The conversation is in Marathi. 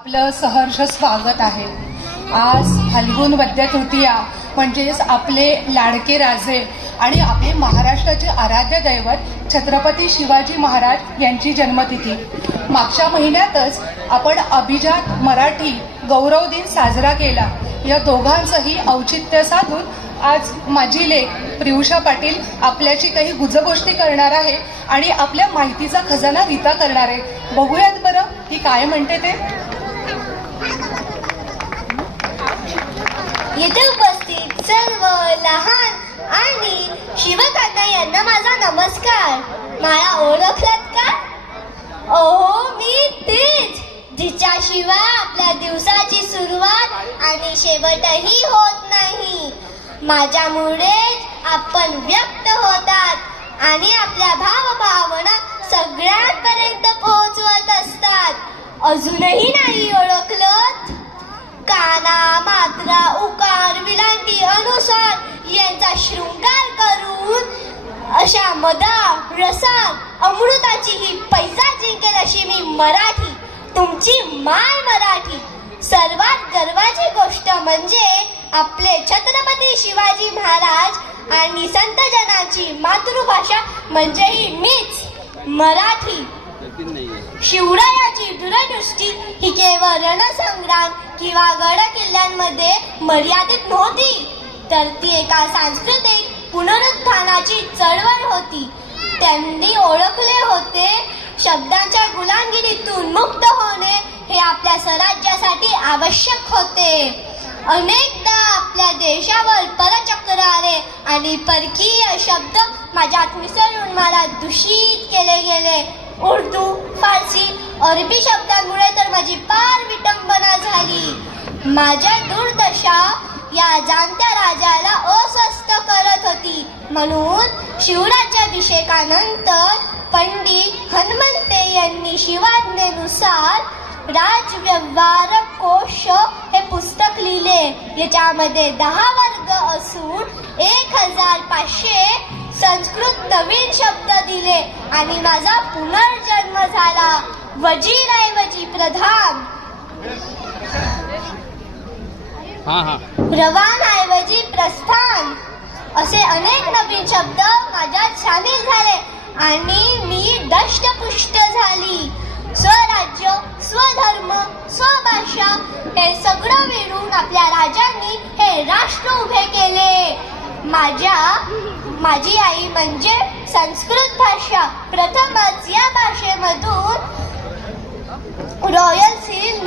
आपलं सहर्ष स्वागत आहे। आज फाल्गुन वद्य तृतीया म्हणजेच आपले लाडके राजे आणि आपले महाराष्ट्राचे आराध्य दैवत छत्रपती शिवाजी महाराज यांची जन्मतिथी। मागच्या महिन्यातच आपण अभिजात मराठी गौरव दिन साजरा केला। या दोघांचंही औचित्य साधून आज माझी लेक प्रियुषा पाटील आपल्याची काही गुजगोष्टी करणार आहे आणि आपल्या माहितीचा खजाना रिता करणार आहे। बघूयात बरं ती काय म्हणते ते। येथे उपस्थित सर्व लहान आणि शिवकाका यांना माझा नमस्कार। मला ओळखलात का? ओहो, मी तीच जिच्याशिवाय आपल्या दिवसाची सुरुवात आणि शेवटही होत नाही। माझ्यामुळेच आपण व्यक्त होतात आणि आपल्या भावभावना सगळ्यांपर्यंत पोहोचवत असतात। अजूनही नाही ओळखलं? काना, मात्रा, उकार, विलांटी, अनुस्वार यांचा शृंगार करून अशा मदा रसात अमृताची ही पैजा जिंकेल अशी मी मराठी, तुमची माय मराठी। सर्वात गर्वाची गोष्ट म्हणजे आपले छत्रपती शिवाजी महाराज आणि संत जनाची मातृभाषा म्हणजे ही मीच मराठी। शिवरायाची दूरदृष्टी ही केवळ रणसंग्राम किंवा गड किल्ल्यांमध्ये मर्यादित नव्हती, तर ती एका सांस्कृतिक पुनरुत्थानाची चळवळ होती। त्यांनी ओळखले होते शब्दांच्या गुलामगिरीतून मुक्त होणे हे आपल्या स्वराज्यासाठी आवश्यक होते। अनेकदा आपल्या देशावर परचक्र आले आणि परकीय शब्द माझ्यात मिसळून मला दूषित केले गेले। उर्दू, फारसी, अरबी शब्दांमुळे तर माझी पार विटंबना झाली। माझ्या दुर्दशा या जाणत्या राजाला अस्वस्थ करत होती। म्हणून शिवराज्याभिषेकानंतर पंडित हनुमंते यांनी शिवाज्ञेनुसार राजव्यवहार कोश हे पुस्तक लिहिले। याच्यामध्ये 10 वर्ग असून 1500 संस्कृत नवीन शब्द दिले आणि माझा पुनर्जन्म झाला। वजीरऐवजी प्रधान, रवानऐवजी प्रस्थान असे अनेक नवीन शब्द माझ्यात सामील झाले आणि मी दष्टपुष्ट झाली। स्वराज्य, स्वधर्म, स्वभाषा हे सगळं मिळून आपल्या राजांनी हे राष्ट्र उभे केले। माझी आई म्हणजे संस्कृत भाषा। प्रथमच या भाषेमधून रॉयल सील